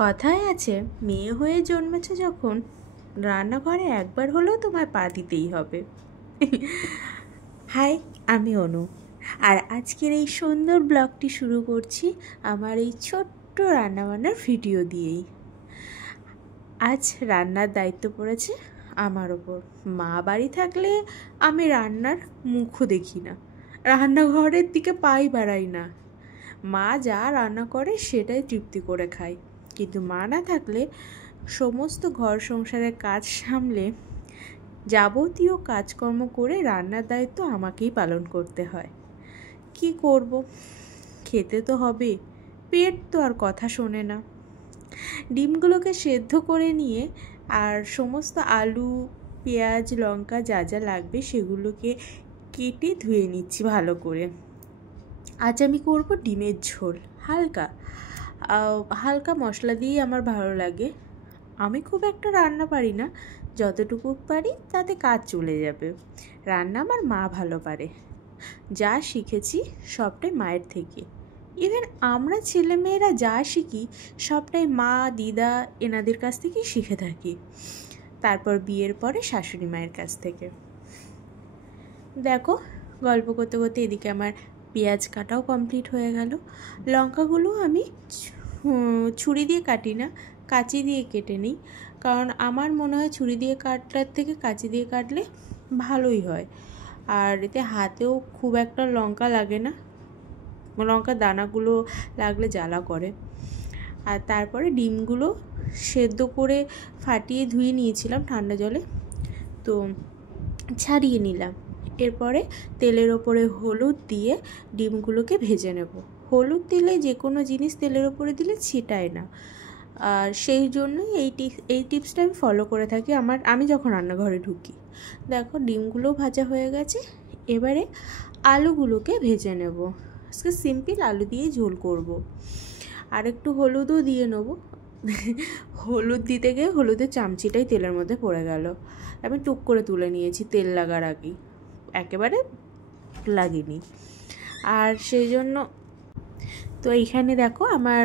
কথায় আছে, মেয়ে হয়ে জন্মেছে যখন রান্নাঘরে একবার হলেও তোমায় পা দিতেই হবে। হাই, আমি অনু। আর আজকের এই সুন্দর ব্লগটি শুরু করছি আমার এই ছোট্ট রান্নাবান্নার ভিডিও দিয়েই। আজ রান্নার দায়িত্ব পড়েছে আমার ওপর। মা বাড়ি থাকলে আমি রান্নার মুখও দেখি না, রান্নাঘরের দিকে পাই বাড়াই না। মা যা রান্না করে সেটাই তৃপ্তি করে খাই। কিন্তু মা না থাকলে সমস্ত ঘর সংসারের কাজ সামলে যাবতীয় কাজকর্ম করে রান্নার দায়িত্ব আমাকেই পালন করতে হয়। কি করব, খেতে তো হবে, পেট তো আর কথা শোনে না। ডিমগুলোকে সেদ্ধ করে নিয়ে আর সমস্ত আলু, পেঁয়াজ, লঙ্কা যা যা লাগবে সেগুলোকে কেটে ধুয়ে নিচ্ছি ভালো করে। আজ আমি করব ডিমের ঝোল। হালকা মশলা দিয়েই আমার ভালো লাগে। আমি খুব একটা রান্না পারি না, যতটুকু পারি তাতে কাজ চলে যাবে। রান্না আমার মা ভালো পারে। যা শিখেছি সবটাই মায়ের থেকে। ইভেন আমরা ছেলেমেয়েরা যা শিখি সবটাই মা, দিদা এনাদের কাছ থেকেই শিখে থাকি। তারপর বিয়ের পরে শাশুড়ি মায়ের কাছ থেকে। দেখো, গল্প করতে করতে এদিকে আমার পেঁয়াজ কাটাও কমপ্লিট হয়ে গেল। লঙ্কাগুলো আমি ছুরি দিয়ে কাটি না, কাঁচি দিয়ে কেটে নিই। কারণ আমার মনে হয় ছুরি দিয়ে কাটার থেকে কাঁচি দিয়ে কাটলে ভালোই হয়। আর এতে হাতেও খুব একটা লঙ্কা লাগে না, লঙ্কার দানাগুলো লাগলে জ্বালা করে। আর তারপরে ডিমগুলো সেদ্ধ করে ফাটিয়ে ধুয়ে নিয়েছিলাম ঠান্ডা জলে, তো ছাড়িয়ে নিলাম। এরপরে তেলের ওপরে হলুদ দিয়ে ডিমগুলোকে ভেজে নেব। হলুদ দিলে যে কোনো জিনিস তেলের ওপরে দিলে ছিটায় না, আর সেই জন্যই এই টিপসটা আমি ফলো করে থাকি আমি যখন রান্নাঘরে ঢুকি। দেখো, ডিমগুলো ভাজা হয়ে গেছে। এবারে আলুগুলোকে ভেজে নেব। আজকে সিম্পল আলু দিয়ে ঝোল করব। আর একটু হলুদও দিয়ে নেব। হলুদ দিতে গিয়ে হলুদের চামচিটাই তেলের মধ্যে পড়ে গেল। আমি টুক করে তুলে নিয়েছি তেল লাগার আগেই, একেবারে লাগেনি। আর সেই জন্য তো এইখানে দেখো আমার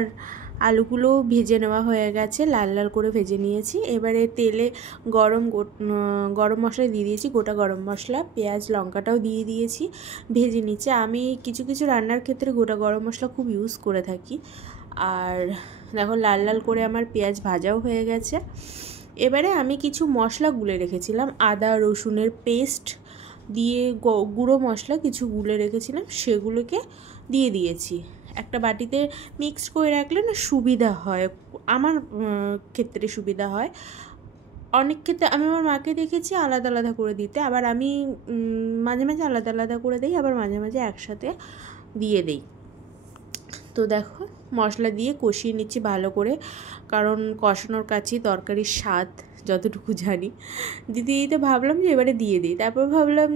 আলুগুলো ভেজে নেওয়া হয়ে গেছে, লাল লাল করে ভেজে নিয়েছি। এবারে তেলে গরম মশলা দিয়ে দিয়েছি, গোটা গরম মশলা, পেঁয়াজ লঙ্কাটাও দিয়ে দিয়েছি, ভেজে নিচ্ছি। আমি কিছু কিছু রান্নার ক্ষেত্রে গোটা গরম মশলা খুব ইউজ করে থাকি। আর দেখো, লাল লাল করে আমার পেঁয়াজ ভাজাও হয়ে গেছে। এবারে আমি কিছু মশলা গুলে রেখেছিলাম, আদা রসুনের পেস্ট দিয়ে গুঁড়ো মশলা কিছু গুলে রেখেছিলাম, সেগুলোকে দিয়ে দিয়েছি। একটা বাটিতে মিক্সড করে রাখলে না সুবিধা হয়, আমার ক্ষেত্রে সুবিধা হয়। অনেক ক্ষেত্রে আমি আমার মাকে দেখেছি আলাদা আলাদা করে দিতে, আবার আমি মাঝে মাঝে আলাদা আলাদা করে দিই, আবার মাঝে মাঝে একসাথে দিয়ে দিই। তো দেখো, মশলা দিয়ে কষিয়ে নিচ্ছি ভালো করে, কারণ কষানোর কাছেই তরকারির স্বাদ যতটুকু জানি। দিতে দিতে ভাবলাম যে এবারে দিয়ে দিই, তারপর ভাবলাম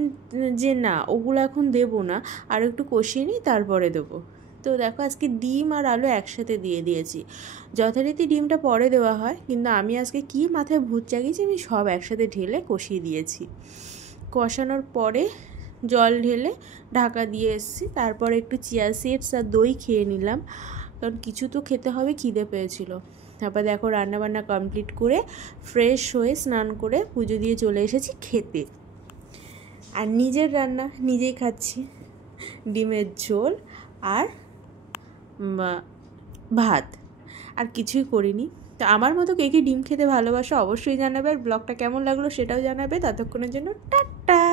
যে না, ওগুলো এখন দেবো না, আর একটু কষিয়ে নিই তারপরে দেবো। তো দেখো, আজকে ডিম আর আলু একসাথে দিয়ে দিয়েছি। যথারীতি ডিমটা পরে দেওয়া হয়, কিন্তু আমি আজকে কি মাথায় ভূত জাগিয়েছি, আমি সব একসাথে ঢেলে কষিয়ে দিয়েছি। কষানোর পরে জল ঢেলে ঢাকা দিয়ে এসেছি। তারপরে একটু চিয়া সিডস আর দই খেয়ে নিলাম, কারণ কিছু তো খেতে হবে, খিদে পেয়েছিল। তারপর দেখো, রান্নাবান্না কমপ্লিট করে ফ্রেশ হয়ে স্নান করে পুজো দিয়ে চলে এসেছি খেতে। আর নিজের রান্না নিজেই খাচ্ছি, ডিমের ঝোল আর ভাত, আর কিছুই করিনি। তো আমার মতো কে কে ডিম খেতে ভালোবাসো অবশ্যই জানাবে, আর ব্লগটা কেমন লাগলো সেটাও জানাবে। ততক্ষণের জন্য টাটা।